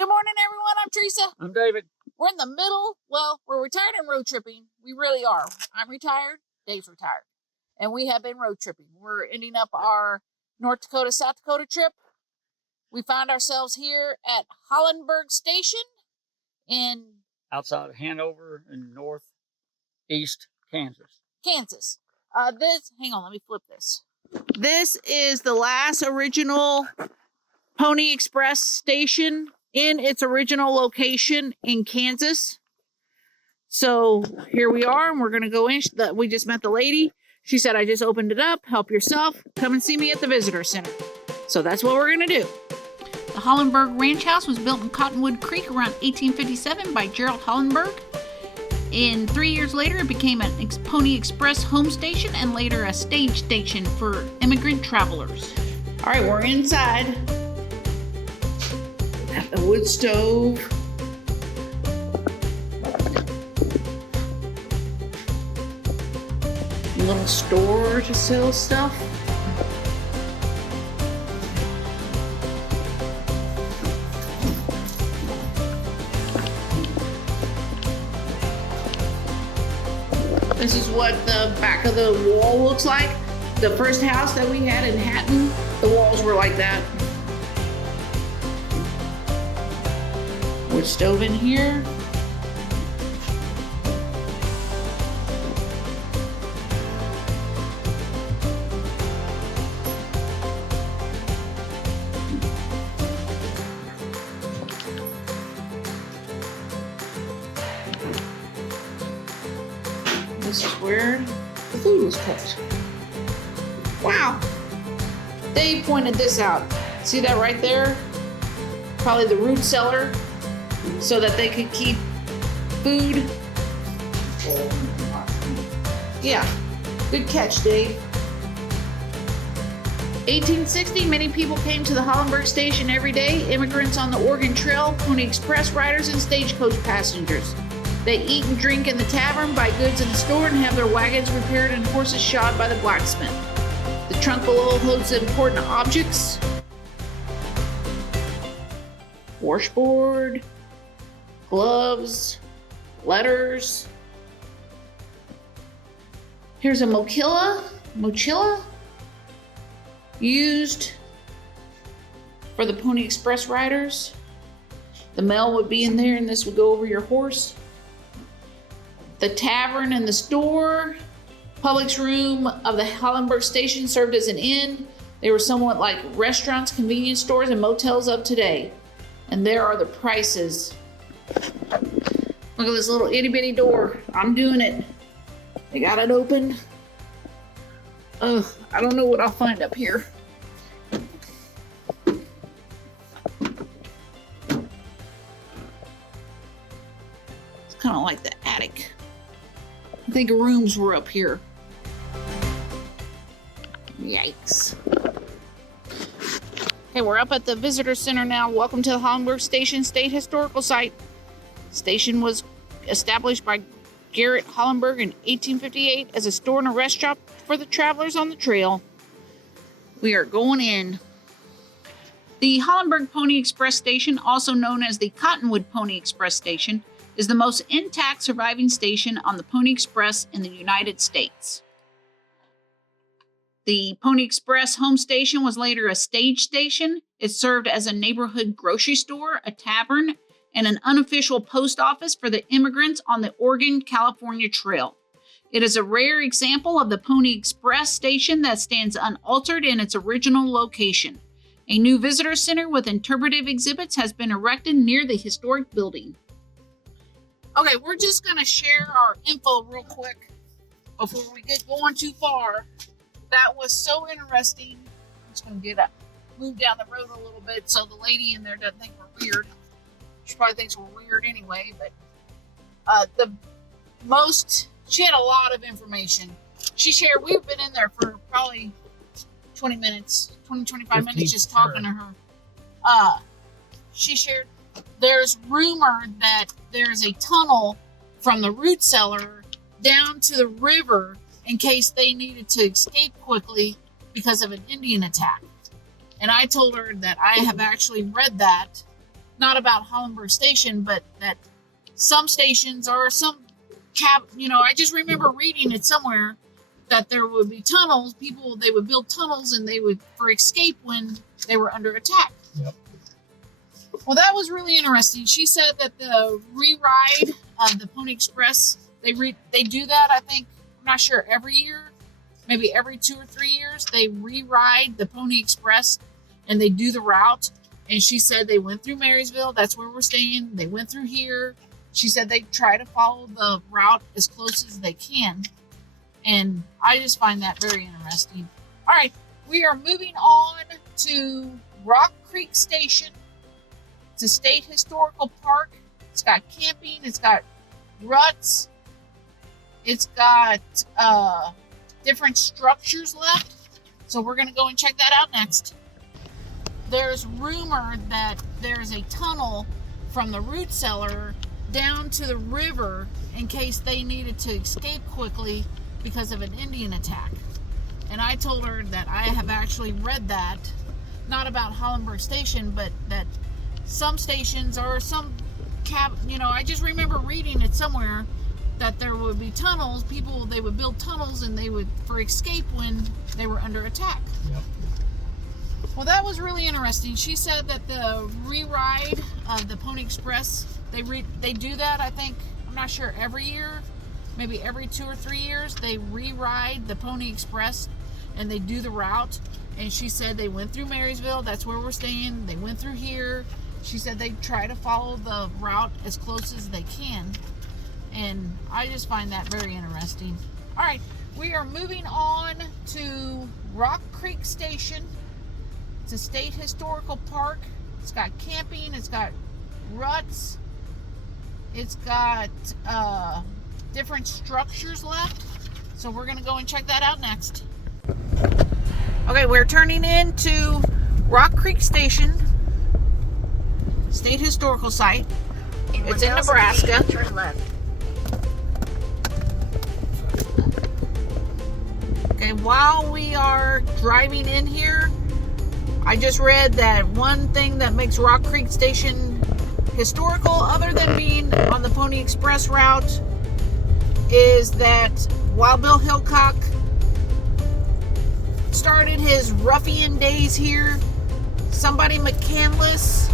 Good morning, everyone. I'm Teresa. I'm David. We're in the middle. Well, we're retired and road tripping. We really are. I'm retired. Dave's retired. And we have been road tripping. We're ending up our North Dakota, South Dakota trip. We found ourselves here at Hollenberg Station outside of Hanover in northeast Kansas. Hang on, let me flip this. This is the last original Pony Express station in its original location in Kansas. So here we are, and we're going to go in. We just met the lady. She said, I just opened it up. Help yourself. Come and see me at the visitor center. So that's what we're going to do. The Hollenberg Ranch House was built in Cottonwood Creek around 1857 by Gerald Hollenberg. And 3 years later, it became a Pony Express home station and later a stage station for immigrant travelers. All right, we're inside. Got the wood stove. A little store to sell stuff. This is what the back of the wall looks like. The first house that we had in Hatton, the walls were like that. Wood stove in here. This is where the food was cooked. Wow. They pointed this out. See that right there? Probably the root cellar, so that they could keep food. Yeah, good catch, Dave. 1860, many people came to the Hollenberg Station every day. Immigrants on the Oregon Trail, Pony Express riders, and stagecoach passengers. They eat and drink in the tavern, buy goods in the store, and have their wagons repaired and horses shod by the blacksmith. The trunk below holds important objects. Washboard, gloves, letters. Here's a mochila used for the Pony Express riders. The mail would be in there, and this would go over your horse. The tavern and the store, Publix room of the Hollenberg Station served as an inn. They were somewhat like restaurants, convenience stores, and motels of today. And there are the prices. Look at this little itty bitty door. I'm doing it. They got it open. Ugh, I don't know what I'll find up here. It's kind of like the attic. I think rooms were up here. Yikes. Okay, we're up at the visitor center now. Welcome to the Hollenberg Station State Historical Site. Station was established by Garrett Hollenberg in 1858 as a store and a rest stop for the travelers on the trail. We are going in. The Hollenberg Pony Express Station, also known as the Cottonwood Pony Express Station, is the most intact surviving station on the Pony Express in the United States. The Pony Express home station was later a stage station. It served as a neighborhood grocery store, a tavern, and an unofficial post office for the immigrants on the Oregon-California Trail. It is a rare example of the Pony Express station that stands unaltered in its original location. A new visitor center with interpretive exhibits has been erected near the historic building. Okay, we're just going to share our info real quick before we get going too far. That was so interesting. I'm just going to move down the road a little bit so the lady in there doesn't think we're weird. She probably thinks we're weird anyway, but she had a lot of information. She shared, we've been in there for probably 20 minutes, 25 minutes just talking to her. She shared, there's rumor that there's a tunnel from the root cellar down to the river in case they needed to escape quickly because of an Indian attack. And I told her that I have actually read that not about Hollenberg Station, but that some stations or some I just remember reading it somewhere that there would be tunnels. They would build tunnels and they would for escape when they were under attack. Yep. Well, that was really interesting. She said that the re-ride of the Pony Express, they do that, I think, I'm not sure, every year, maybe every 2 or 3 years, they re-ride the Pony Express and they do the route. And she said they went through Marysville. That's where we're staying. They went through here. She said they try to follow the route as close as they can. And I just find that very interesting. All right, we are moving on to Rock Creek Station. It's a state historical park. It's got camping. It's got ruts. It's got different structures left. So we're going to go and check that out next. There's rumor that there's a tunnel from the root cellar down to the river in case they needed to escape quickly because of an Indian attack. And I told her that I have actually read that, not about Hollenberg Station, but that some stations or some I just remember reading it somewhere that there would be tunnels. They would build tunnels and they would for escape when they were under attack. Yep. Well, that was really interesting. She said that the re-ride of the Pony Express, they do that, I think, I'm not sure, every year, maybe every 2 or 3 years, they re-ride the Pony Express and they do the route. And she said they went through Marysville. That's where we're staying. They went through here. She said they try to follow the route as close as they can. And I just find that very interesting. All right, we are moving on to Rock Creek Station. It's a state historical park. It's got camping. It's got ruts. It's got different structures left. So we're going to go and check that out next. Okay, we're turning into Rock Creek Station, state historical site. It's in Nebraska. Turn left. Okay, while we are driving in here, I just read that one thing that makes Rock Creek Station historical, other than being on the Pony Express route, is that Wild Bill Hickok started his ruffian days here, somebody McCandless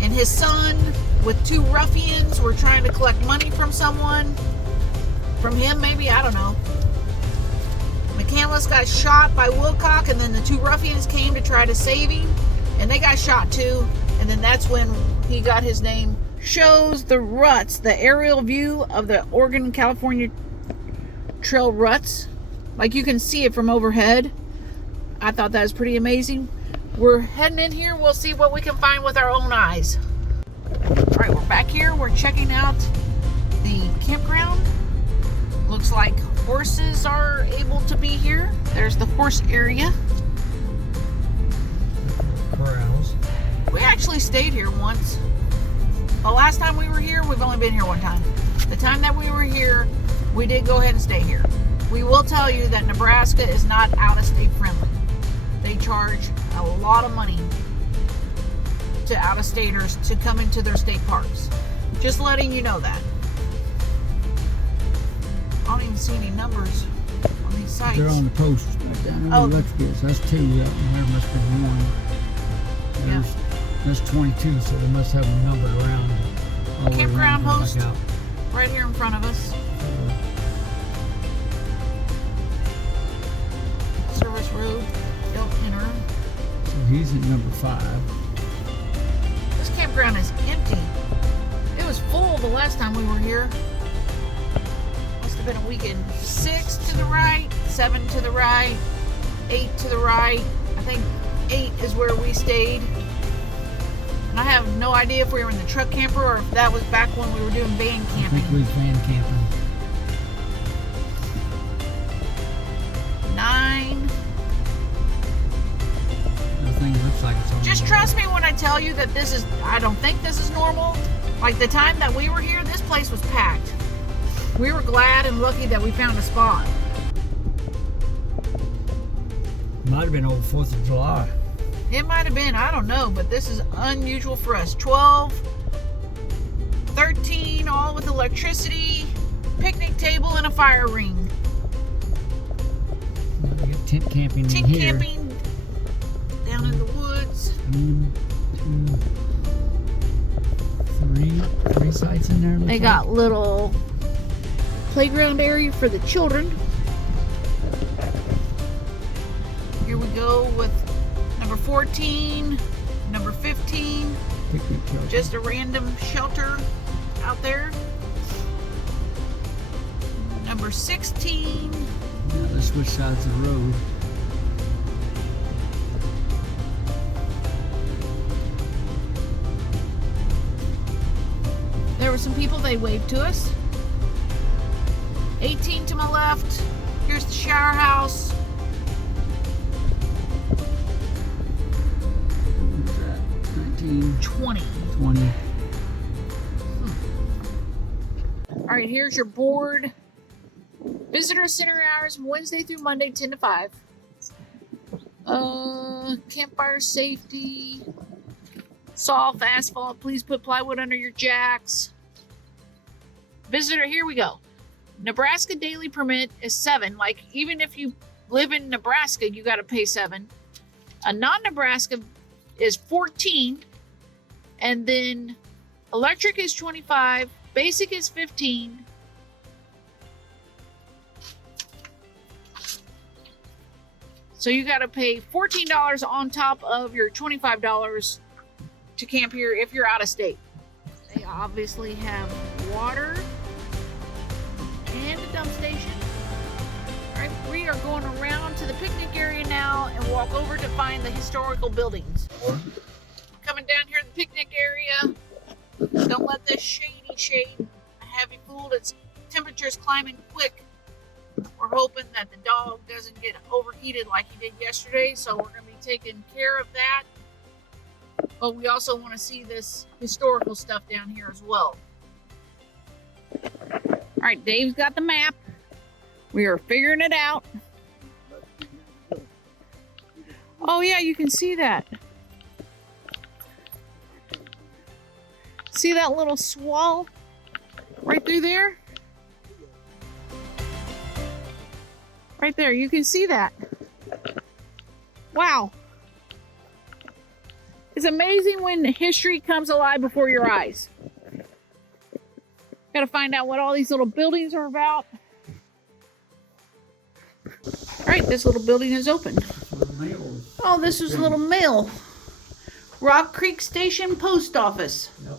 and his son with 2 ruffians were trying to collect money from someone. From him, maybe, I don't know. McCandless got shot by Wilcock, and then the 2 ruffians came to try to save him, and they got shot too, and then that's when he got his name. Shows the ruts, the aerial view of the Oregon-California Trail ruts. Like you can see it from overhead. I thought that was pretty amazing. We're heading in here. We'll see what we can find with our own eyes. All right, we're back here. We're checking out the campground. Looks like horses are able to be here. There's the horse area. Corrals. We actually stayed here once. The last time we were here, we've only been here one time. The time that we were here, we did go ahead and stay here. We will tell you that Nebraska is not out-of-state friendly. They charge a lot of money to out-of-staters to come into their state parks. Just letting you know that. I don't even see any numbers on these sites. They're on the posts back down. Oh. That's good. So that's 2. That one there must be 1. That's 22, so they must have them numbered around. All the way Campground around host back out. right here in front of us. Service road, don't enter. So he's at number 5. This campground is empty. It was full the last time we were here. Must have been a weekend. 6 to the right, 7 to the right, 8 to the right. I think 8 is where we stayed. And I have no idea if we were in the truck camper or if that was back when we were doing van I camping. think we was van camping. 9. Nothing looks like it's on. Just trust me when I tell you that I don't think this is normal. Like the time that we were here, this place was packed. We were glad and lucky that we found a spot. Might have been over 4th of July. It might have been, I don't know, but this is unusual for us. 12, 13, all with electricity, picnic table, and a fire ring. We got tent camping Tent in here. camping down in the woods. 1, 2, 3. 3 sites in there. They got little playground area for the children. Here we go with number 14, number 15. Picnic shelter. Just a random shelter out there. Number 16. Now let's switch sides of the road. There were some people, they waved to us. 18 to my left. Here's the shower house. What's that? 19, 20. 20. All right, here's your board. Visitor center hours from Wednesday through Monday, 10 to 5. Campfire safety. Soft asphalt. Please put plywood under your jacks. Visitor, here we go. Nebraska daily permit is $7. Like, even if you live in Nebraska, you got to pay $7. A non-Nebraska is $14. And then electric is $25. Basic is $15. So you got to pay $14 on top of your $25 to camp here if you're out of state. They obviously have water and a dump station. All right, we are going around to the picnic area now and walk over to find the historical buildings. Coming down here to the picnic area. Don't let this shady shade have you fooled. Its temperature's climbing quick. We're hoping that the dog doesn't get overheated like he did yesterday, so we're going to be taking care of that. But we also want to see this historical stuff down here as well. All right, Dave's got the map. We are figuring it out. Oh yeah, you can see that. See that little swell right through there? Right there, you can see that. Wow. It's amazing when history comes alive before your eyes. Gotta find out what all these little buildings are about. All right, this little building is open. Oh, this is a little mail. Rock Creek Station Post Office. Yep.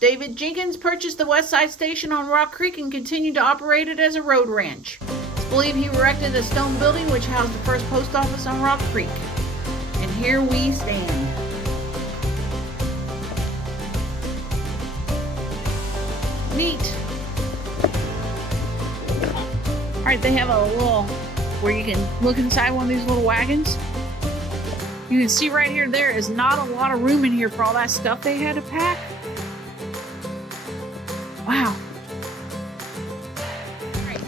David Jenkins purchased the West Side Station on Rock Creek and continued to operate it as a road ranch. It's believed he erected a stone building which housed the first post office on Rock Creek. And here we stand. Neat. All right, they have a little where you can look inside one of these little wagons. You can see right here, there is not a lot of room in here for all that stuff they had to pack. Wow. All right.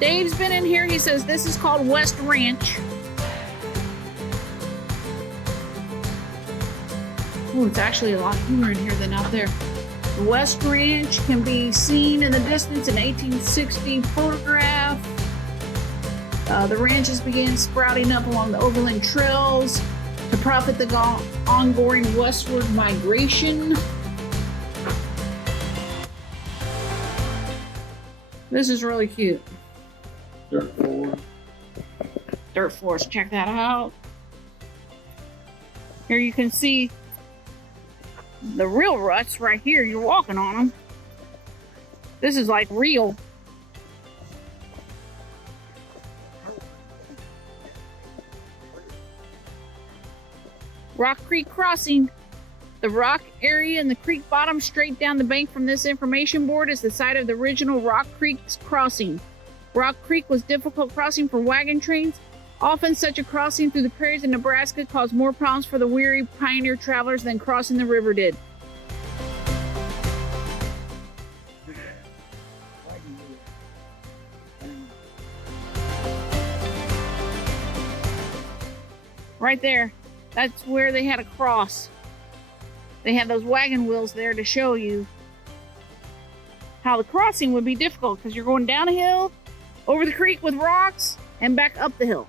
Dave's been in here. He says this is called West Ranch. Oh, it's actually a lot cooler in here than out there. The West Ranch can be seen in the distance in 1860 photograph. The ranches began sprouting up along the overland trails to profit the ongoing westward migration. This is really cute. Dirt floor. Dirt floors, check that out. Here you can see the real ruts right here. You're walking on them. This is like real. Rock Creek Crossing. The rock area in the creek bottom straight down the bank from this information board is the site of the original Rock Creek's crossing. Rock Creek was difficult crossing for wagon trains. Often such a crossing through the prairies in Nebraska caused more problems for the weary pioneer travelers than crossing the river did. Right there. That's where they had a cross. They had those wagon wheels there to show you how the crossing would be difficult because you're going down a hill, over the creek with rocks, and back up the hill.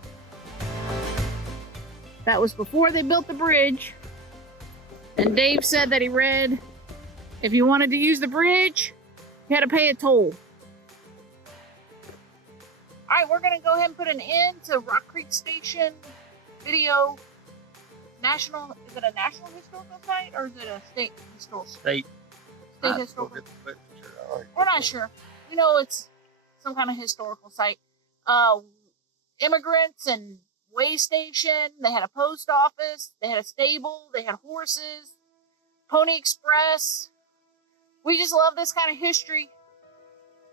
That was before they built the bridge. And Dave said that he read if you wanted to use the bridge, you had to pay a toll. All right, we're going to go ahead and put an end to Rock Creek Station video. National, is it a national historical site or is it a state historical State. State historical. We're not sure. You know, it's some kind of historical site. Immigrants and way station. They had a post office. They had a stable. They had horses. Pony Express. We just love this kind of history.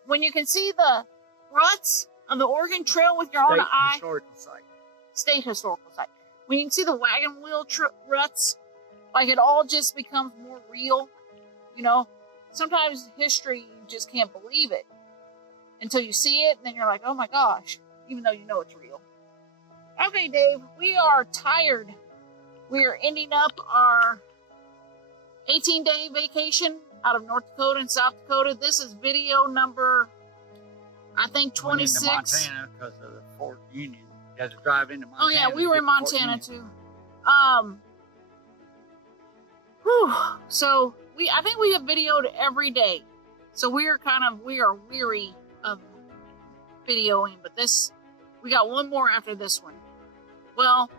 When you can see the ruts of the Oregon Trail with your own eye. Historical site. State historical site. When you can see the wagon wheel ruts, like it all just becomes more real. You know, sometimes history, you just can't believe it until you see it, and then you're like, oh my gosh, even though you know it's real. Okay, Dave, we are tired. We are ending up our 18-day vacation out of North Dakota and South Dakota. This is video number, I think, 26. Went into Montana because of the Fort Union. You had to drive into Montana. Oh yeah, we were in Montana too. So I think we have videoed every day. So we are weary of videoing, but we got one more after this one. Well,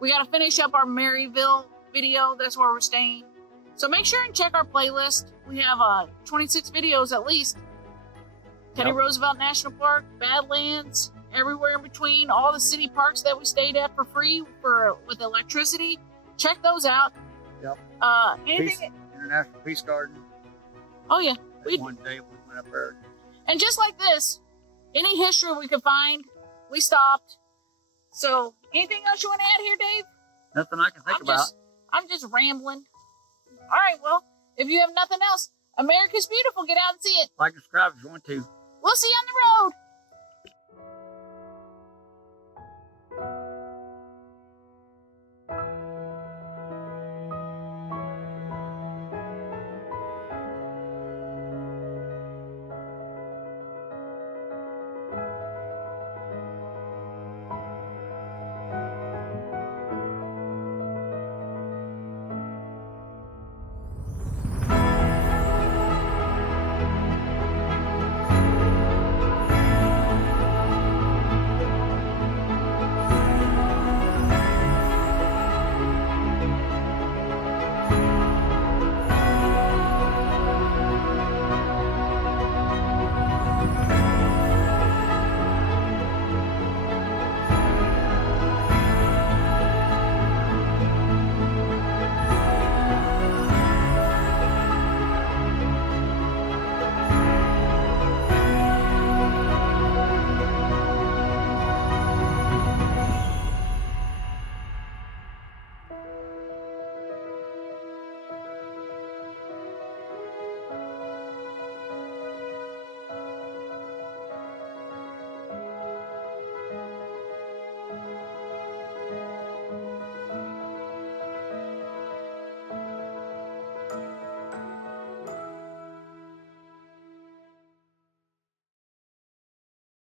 we got to finish up our Maryville video. That's where we're staying. So make sure and check our playlist. We have 26 videos at least. Teddy Roosevelt National Park, Badlands, everywhere in between, all the city parks that we stayed at for free with electricity. Check those out. Yep. International Peace Garden. Oh yeah. One day we went up there. And just like this, any history we could find, we stopped. So anything else you want to add here, Dave? Nothing I can think about. I'm just rambling. All right, well, if you have nothing else, America's beautiful. Get out and see it. Like and subscribe if you want to. We'll see you on the road.